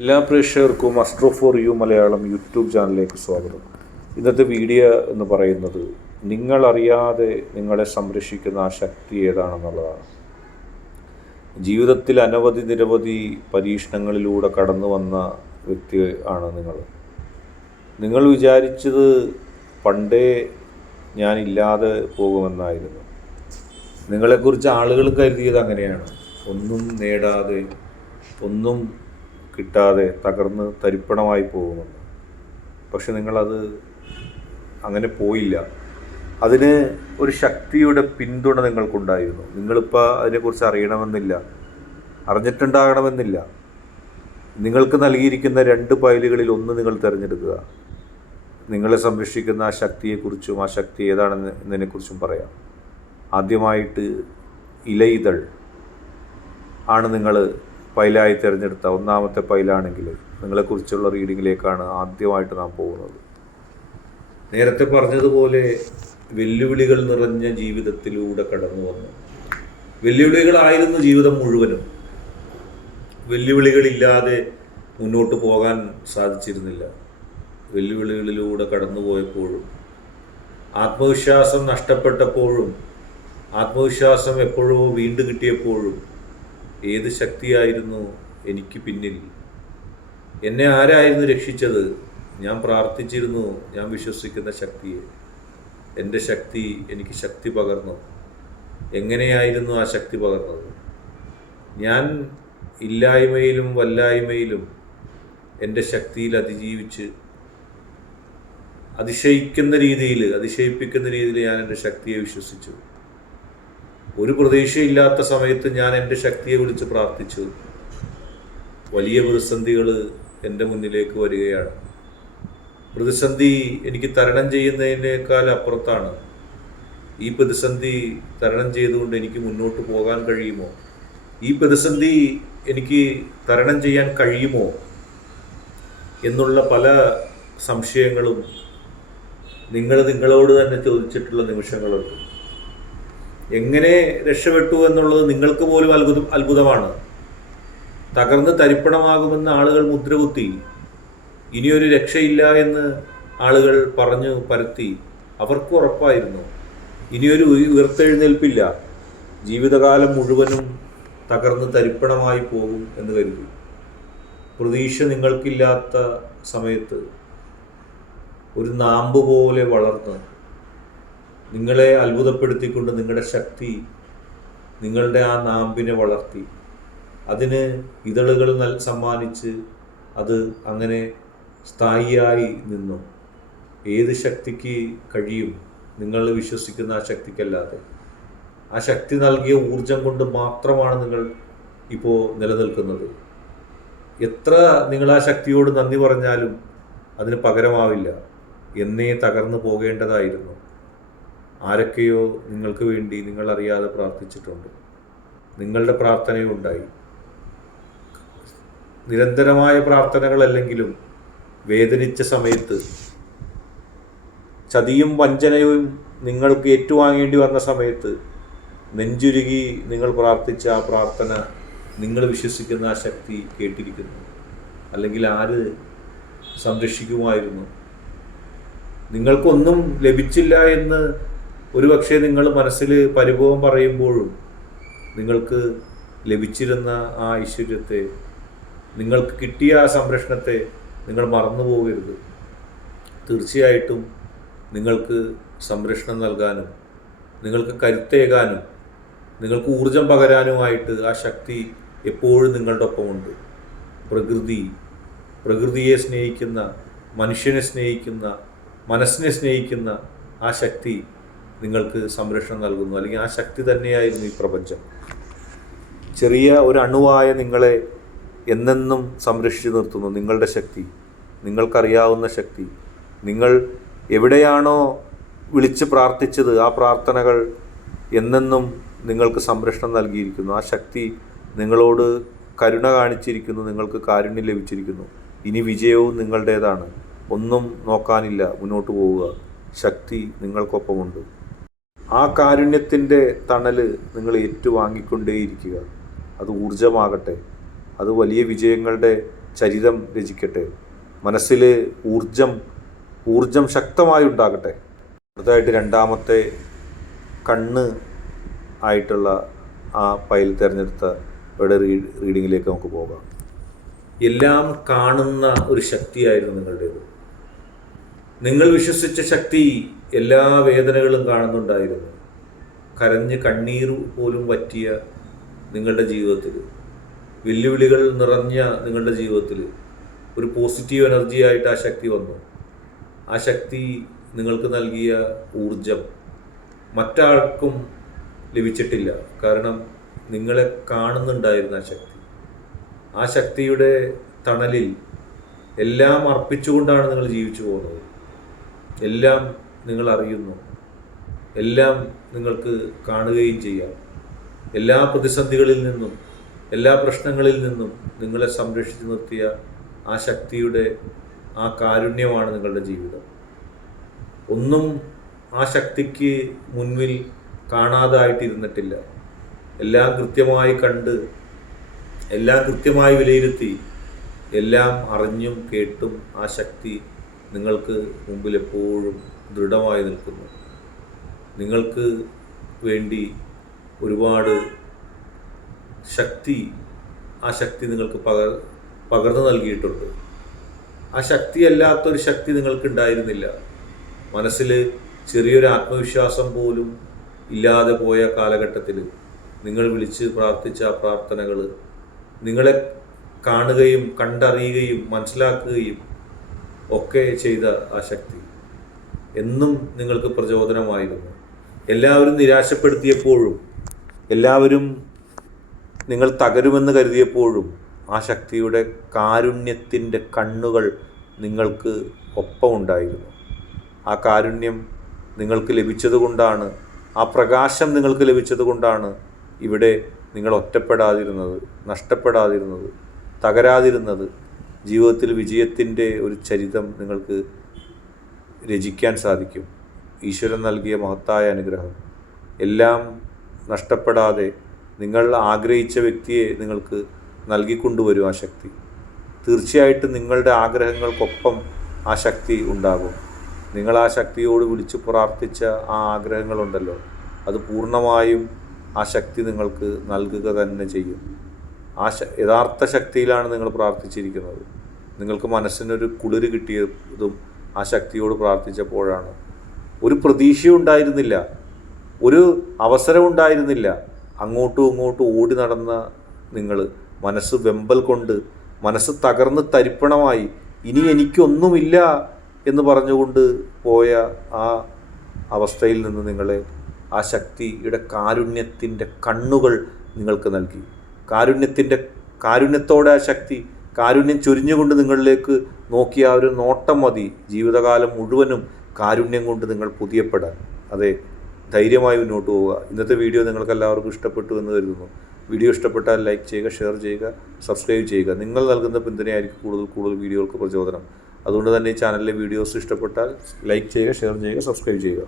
എല്ലാ പ്രേക്ഷകർക്കും astro for you Malayalam YouTube ചാനലിലേക്ക് സ്വാഗതം. ഇന്നത്തെ വീഡിയോ എന്ന് പറയുന്നത് നിങ്ങളറിയാതെ നിങ്ങളെ സംരക്ഷിക്കുന്ന ആ ശക്തി ഏതാണെന്നുള്ളതാണ്. ജീവിതത്തിൽ നിരവധി പരീക്ഷണങ്ങളിലൂടെ കടന്നു വന്ന വ്യക്തി ആണ് നിങ്ങൾ വിചാരിച്ചത് പണ്ടേ ഞാനില്ലാതെ പോകുമെന്നായിരുന്നു. നിങ്ങളെക്കുറിച്ച് ആളുകൾ കരുതിയത് അങ്ങനെയാണ്. ഒന്നും നേടാതെ, ഒന്നും കിട്ടാതെ തകർന്ന് തരിപ്പണമായി പോകുമെന്ന്. പക്ഷെ നിങ്ങളത് അങ്ങനെ പോയില്ല. അതിന് ഒരു ശക്തിയുടെ പിന്തുണ നിങ്ങൾക്കുണ്ടായിരുന്നു. നിങ്ങളിപ്പോൾ അതിനെക്കുറിച്ച് അറിഞ്ഞിട്ടുണ്ടാകണമെന്നില്ല. നിങ്ങൾക്ക് നൽകിയിരിക്കുന്ന 2 ഫയലുകളിൽ ഒന്ന് നിങ്ങൾ തിരഞ്ഞെടുക്കുക. നിങ്ങളെ സംരക്ഷിക്കുന്ന ആ ശക്തിയെക്കുറിച്ചും ആ ശക്തി ഏതാണെന്നതിനെക്കുറിച്ചും പറയാം. ആദ്യമായിട്ട് ഇലയിതൾ ആണ് നിങ്ങൾ ഫയലായി തിരഞ്ഞെടുത്ത ഒന്നാമത്തെ ഫയലാണെങ്കിൽ നിങ്ങളെക്കുറിച്ചുള്ള റീഡിങ്ങിലേക്കാണ് ആദ്യമായിട്ട് നാം പോകുന്നത്. നേരത്തെ പറഞ്ഞതുപോലെ വെല്ലുവിളികൾ നിറഞ്ഞ ജീവിതത്തിലൂടെ കടന്നു വന്നു. വെല്ലുവിളികളായിരുന്നു ജീവിതം മുഴുവനും. വെല്ലുവിളികളില്ലാതെ മുന്നോട്ട് പോകാൻ സാധിച്ചിരുന്നില്ല. വെല്ലുവിളികളിലൂടെ കടന്നുപോയപ്പോഴും, ആത്മവിശ്വാസം നഷ്ടപ്പെട്ടപ്പോഴും, ആത്മവിശ്വാസം എപ്പോഴോ വീണ്ടും കിട്ടിയപ്പോഴും ഏത് ശക്തിയായിരുന്നു എനിക്ക് പിന്നിൽ? എന്നെ ആരായിരുന്നു രക്ഷിച്ചത്? ഞാൻ പ്രാർത്ഥിച്ചിരുന്നു, ഞാൻ വിശ്വസിക്കുന്ന ശക്തിയെ. എൻ്റെ ശക്തി എനിക്ക് ശക്തി പകർന്നു. എങ്ങനെയായിരുന്നു ആ ശക്തി പകർന്നത്? ഞാൻ ഇല്ലായ്മയിലും വല്ലായ്മയിലും എൻ്റെ ശക്തിയിൽ അതിജീവിച്ച് അതിശയിപ്പിക്കുന്ന രീതിയിൽ ഞാൻ എൻ്റെ ശക്തിയെ വിശ്വസിച്ചു. ഒരു പ്രതീക്ഷയില്ലാത്ത സമയത്ത് ഞാൻ എൻ്റെ ശക്തിയെ വിളിച്ച് പ്രാർത്ഥിച്ചു. വലിയ പ്രതിസന്ധികൾ എൻ്റെ മുന്നിലേക്ക് വരികയാണ്. പ്രതിസന്ധി എനിക്ക് തരണം ചെയ്യുന്നതിനേക്കാൾ അപ്പുറത്താണ്. ഈ പ്രതിസന്ധി തരണം ചെയ്തുകൊണ്ട് എനിക്ക് മുന്നോട്ട് പോകാൻ കഴിയുമോ? ഈ പ്രതിസന്ധി എനിക്ക് തരണം ചെയ്യാൻ കഴിയുമോ എന്നുള്ള പല സംശയങ്ങളും നിങ്ങളോട് തന്നെ ചോദിച്ചിട്ടുള്ള നിമിഷങ്ങളുണ്ട്. എങ്ങനെ രക്ഷപ്പെട്ടു എന്നുള്ളത് നിങ്ങൾക്ക് പോലും അത്ഭുതമാണ്. തകർന്ന് തരിപ്പണമാകുമെന്ന് ആളുകൾ മുദ്രകുത്തി, ഇനിയൊരു രക്ഷയില്ല എന്ന് ആളുകൾ പറഞ്ഞു പരത്തി. അവർക്ക് ഉറപ്പായിരുന്നു ഇനിയൊരു ഉയർത്തെഴുന്നേൽപ്പില്ല, ജീവിതകാലം മുഴുവനും തകർന്ന് തരിപ്പണമായി പോകും എന്ന് കരുതി. പ്രതീക്ഷ നിങ്ങൾക്കില്ലാത്ത സമയത്ത് ഒരു നാമ്പ് പോലെ വളർന്ന് നിങ്ങളെ അത്ഭുതപ്പെടുത്തിക്കൊണ്ട് നിങ്ങളുടെ ശക്തി നിങ്ങളുടെ ആ നാമ്പിനെ വളർത്തി, അതിന് ഇതളുകൾ സമ്മാനിച്ച് അത് അങ്ങനെ സ്ഥായിയായി നിന്നു. ഏത് ശക്തിക്ക് കഴിയും നിങ്ങൾ വിശ്വസിക്കുന്ന ആ ശക്തിക്കല്ലാതെ? ആ ശക്തി നൽകിയ ഊർജം കൊണ്ട് മാത്രമാണ് നിങ്ങൾ ഇപ്പോൾ നിലനിൽക്കുന്നത്. എത്ര നിങ്ങൾ ആ ശക്തിയോട് നന്ദി പറഞ്ഞാലും അതിന് പകരമാവില്ല. എന്നേ തകർന്നു പോകേണ്ടതായിരുന്നു. ആരൊക്കെയോ നിങ്ങൾക്ക് വേണ്ടി നിങ്ങൾ അറിയാതെ പ്രാർത്ഥിച്ചിട്ടുണ്ട്. നിങ്ങളുടെ പ്രാർത്ഥനയുണ്ടായി. നിരന്തരമായ പ്രാർത്ഥനകളല്ലെങ്കിലും വേദനിച്ച സമയത്ത്, ചതിയും വഞ്ചനയും നിങ്ങൾക്ക് ഏറ്റുവാങ്ങേണ്ടി വന്ന സമയത്ത് നെഞ്ചുരുകി നിങ്ങൾ പ്രാർത്ഥിച്ച ആ പ്രാർത്ഥന നിങ്ങൾ വിശ്വസിക്കുന്ന ആ ശക്തി കേട്ടിരിക്കുന്നു. അല്ലെങ്കിൽ ആര് സംരക്ഷിക്കുമായിരുന്നു? നിങ്ങൾക്കൊന്നും ലഭിച്ചില്ല എന്ന് ഒരുപക്ഷെ നിങ്ങൾ മനസ്സിൽ പരിഭവം പറയുമ്പോഴും നിങ്ങൾക്ക് ലഭിച്ചിരുന്ന ആ ഐശ്വര്യത്തെ, നിങ്ങൾക്ക് കിട്ടിയ ആ സംരക്ഷണത്തെ നിങ്ങൾ മറന്നു പോകരുത്. തീർച്ചയായിട്ടും നിങ്ങൾക്ക് സംരക്ഷണം നൽകാനും, നിങ്ങൾക്ക് കരുത്തേകാനും, നിങ്ങൾക്ക് ഊർജം പകരാനുമായിട്ട് ആ ശക്തി എപ്പോഴും നിങ്ങളുടെ ഒപ്പമുണ്ട്. പ്രകൃതിയെ സ്നേഹിക്കുന്ന, മനുഷ്യനെ സ്നേഹിക്കുന്ന, മനസ്സിനെ സ്നേഹിക്കുന്ന ആ ശക്തി നിങ്ങൾക്ക് സംരക്ഷണം നൽകുന്നു. അല്ലെങ്കിൽ ആ ശക്തി തന്നെയായിരുന്നു ഈ പ്രപഞ്ചം. ചെറിയ ഒരു അണുവായ നിങ്ങളെ എന്നെന്നും സംരക്ഷിച്ചു നിർത്തുന്നു നിങ്ങളുടെ ശക്തി, നിങ്ങൾക്കറിയാവുന്ന ശക്തി. നിങ്ങൾ എവിടെയാണോ വിളിച്ച് പ്രാർത്ഥിച്ചത് ആ പ്രാർത്ഥനകൾ എന്നെന്നും നിങ്ങൾക്ക് സംരക്ഷണം നൽകിയിരിക്കുന്നു. ആ ശക്തി നിങ്ങളോട് കരുണ കാണിച്ചിരിക്കുന്നു, നിങ്ങൾക്ക് കാരുണ്യം ലഭിച്ചിരിക്കുന്നു. ഇനി വിജയവും നിങ്ങളുടേതാണ്. ഒന്നും നോക്കാനില്ല, മുന്നോട്ട് പോവുക. ശക്തി നിങ്ങൾക്കൊപ്പമുണ്ട്. ആ കാരുണ്യത്തിൻ്റെ തണൽ നിങ്ങൾ ഏറ്റുവാങ്ങിക്കൊണ്ടേയിരിക്കുക. അത് ഊർജമാകട്ടെ, അത് വലിയ വിജയങ്ങളുടെ ചരിതം രചിക്കട്ടെ. മനസ്സിൽ ഊർജം ശക്തമായി ഉണ്ടാകട്ടെ. അടുത്തതായിട്ട് രണ്ടാമത്തെ കണ്ണ് ആയിട്ടുള്ള ആ ഫയൽ തിരഞ്ഞെടുത്ത റീഡിങ്ങിലേക്ക് നമുക്ക് പോകാം. എല്ലാം കാണുന്ന ഒരു ശക്തിയായിരുന്നു നിങ്ങളുടേത്. നിങ്ങൾ വിശ്വസിച്ച ശക്തി എല്ലാ വേദനകളും കാണുന്നുണ്ടായിരുന്നു. കരഞ്ഞ് കണ്ണീർ പോലും വറ്റിയ നിങ്ങളുടെ ജീവിതത്തിൽ, വെല്ലുവിളികൾ നിറഞ്ഞ നിങ്ങളുടെ ജീവിതത്തിൽ ഒരു പോസിറ്റീവ് എനർജിയായിട്ട് ആ ശക്തി വന്നു. ആ ശക്തി നിങ്ങൾക്ക് നൽകിയ ഊർജം മറ്റാർക്കും ലഭിച്ചിട്ടില്ല. കാരണം നിങ്ങളെ കാണുന്നുണ്ടായിരുന്ന ആ ശക്തി. ആ ശക്തിയുടെ തണലിൽ എല്ലാം അർപ്പിച്ചുകൊണ്ടാണ് നിങ്ങൾ ജീവിച്ചു പോകുന്നത്. എല്ലാം നിങ്ങൾ അറിയുന്നു, എല്ലാം നിങ്ങൾക്ക് കാണുകയും ചെയ്യാം. എല്ലാ പ്രതിസന്ധികളിൽ നിന്നും എല്ലാ പ്രശ്നങ്ങളിൽ നിന്നും നിങ്ങളെ സംരക്ഷിച്ചു നിർത്തിയ ആ ശക്തിയുടെ ആ കാരുണ്യമാണ് നിങ്ങളുടെ ജീവിതം. ഒന്നും ആ ശക്തിക്ക് മുൻപിൽ കാണാതായിട്ടിരുന്നിട്ടില്ല. എല്ലാം കൃത്യമായി കണ്ട്, എല്ലാം കൃത്യമായി വിലയിരുത്തി, എല്ലാം അറിഞ്ഞും കേട്ടും ആ ശക്തി നിങ്ങൾക്ക് മുമ്പിൽ എപ്പോഴും ദൃഢമായി നിൽക്കുന്നു. നിങ്ങൾക്ക് വേണ്ടി ഒരുപാട് ശക്തി ആ ശക്തി നിങ്ങൾക്ക് പകർന്നു നൽകിയിട്ടുണ്ട്. ആ ശക്തിയല്ലാത്തൊരു ശക്തി നിങ്ങൾക്കുണ്ടായിരുന്നില്ല. മനസ്സിൽ ചെറിയൊരു ആത്മവിശ്വാസം പോലും ഇല്ലാതെ പോയ കാലഘട്ടത്തിൽ നിങ്ങൾ വിളിച്ച് പ്രാർത്ഥിച്ച ആ പ്രാർത്ഥനകൾ നിങ്ങളെ കാണുകയും കണ്ടറിയുകയും മനസ്സിലാക്കുകയും ഒക്കെ ചെയ്ത ആ ശക്തി എന്നും നിങ്ങൾക്ക് പ്രചോദനമായിരുന്നു. എല്ലാവരും നിരാശപ്പെടുത്തിയപ്പോഴും, എല്ലാവരും നിങ്ങൾ തകരുമെന്ന് കരുതിയപ്പോഴും ആ ശക്തിയുടെ കാരുണ്യത്തിൻ്റെ കണ്ണുകൾ നിങ്ങൾക്ക് ഒപ്പമുണ്ടായിരുന്നു. ആ കാരുണ്യം നിങ്ങൾക്ക് ലഭിച്ചതുകൊണ്ടാണ്, ആ പ്രകാശം നിങ്ങൾക്ക് ലഭിച്ചതുകൊണ്ടാണ് ഇവിടെ നിങ്ങൾ ഒറ്റപ്പെടാതിരുന്നത്, നഷ്ടപ്പെടാതിരുന്നത്, തകരാതിരുന്നത്. ജീവിതത്തിൽ വിജയത്തിൻ്റെ ഒരു ചരിതം നിങ്ങൾക്ക് രചിക്കാൻ സാധിക്കും. ഈശ്വരൻ നൽകിയ മഹത്തായ അനുഗ്രഹം. എല്ലാം നഷ്ടപ്പെടാതെ നിങ്ങൾ ആഗ്രഹിച്ച വ്യക്തിയെ നിങ്ങൾക്ക് നൽകിക്കൊണ്ടുവരും ആ ശക്തി. തീർച്ചയായിട്ടും നിങ്ങളുടെ ആഗ്രഹങ്ങൾക്കൊപ്പം ആ ശക്തി ഉണ്ടാകും. നിങ്ങൾ ആ ശക്തിയോട് വിളിച്ച് പ്രാർത്ഥിച്ച ആ ആഗ്രഹങ്ങളുണ്ടല്ലോ, അത് പൂർണ്ണമായും ആ ശക്തി നിങ്ങൾക്ക് നൽകുക തന്നെ ചെയ്യും. യഥാർത്ഥ ശക്തിയിലാണ് നിങ്ങൾ പ്രാർത്ഥിച്ചിരിക്കുന്നത്. നിങ്ങൾക്ക് മനസ്സിനൊരു കുളിര് കിട്ടിയതും ആ ശക്തിയോട് പ്രാർത്ഥിച്ചപ്പോഴാണ്. ഒരു പ്രതീക്ഷയും ഉണ്ടായിരുന്നില്ല, ഒരു അവസരം ഉണ്ടായിരുന്നില്ല. അങ്ങോട്ടും ഇങ്ങോട്ടും ഓടി നടന്ന നിങ്ങൾ മനസ്സ് വെമ്പൽ കൊണ്ട്, മനസ്സ് തകർന്ന് തരിപ്പണമായി, ഇനി എനിക്കൊന്നുമില്ല എന്ന് പറഞ്ഞുകൊണ്ട് പോയ ആ അവസ്ഥയിൽ നിന്ന് നിങ്ങളെ ആ ശക്തിയുടെ കാരുണ്യത്തിൻ്റെ കണ്ണുകൾ നിങ്ങൾക്ക് നൽകി. കാരുണ്യത്തോടെ ആ ശക്തി കാരുണ്യം ചൊരിഞ്ഞുകൊണ്ട് നിങ്ങളിലേക്ക് നോക്കിയ ആ ഒരു നോട്ടം മതി ജീവിതകാലം മുഴുവനും കാരുണ്യം കൊണ്ട് നിങ്ങൾ പുതിയപ്പെടാൻ. അതെ, ധൈര്യമായി മുന്നോട്ട് പോവുക. ഇന്നത്തെ വീഡിയോ നിങ്ങൾക്ക് എല്ലാവർക്കും ഇഷ്ടപ്പെട്ടു എന്ന് കരുതുന്നു. വീഡിയോ ഇഷ്ടപ്പെട്ടാൽ ലൈക്ക് ചെയ്യുക, ഷെയർ ചെയ്യുക, സബ്സ്ക്രൈബ് ചെയ്യുക. നിങ്ങൾ നൽകുന്ന പിന്തുണയായിരിക്കും കൂടുതൽ വീഡിയോകൾക്ക് പ്രചോദനം. അതുകൊണ്ട് തന്നെ ഈ ചാനലിലെ വീഡിയോസ് ഇഷ്ടപ്പെട്ടാൽ ലൈക്ക് ചെയ്യുക, ഷെയർ ചെയ്യുക, സബ്സ്ക്രൈബ് ചെയ്യുക.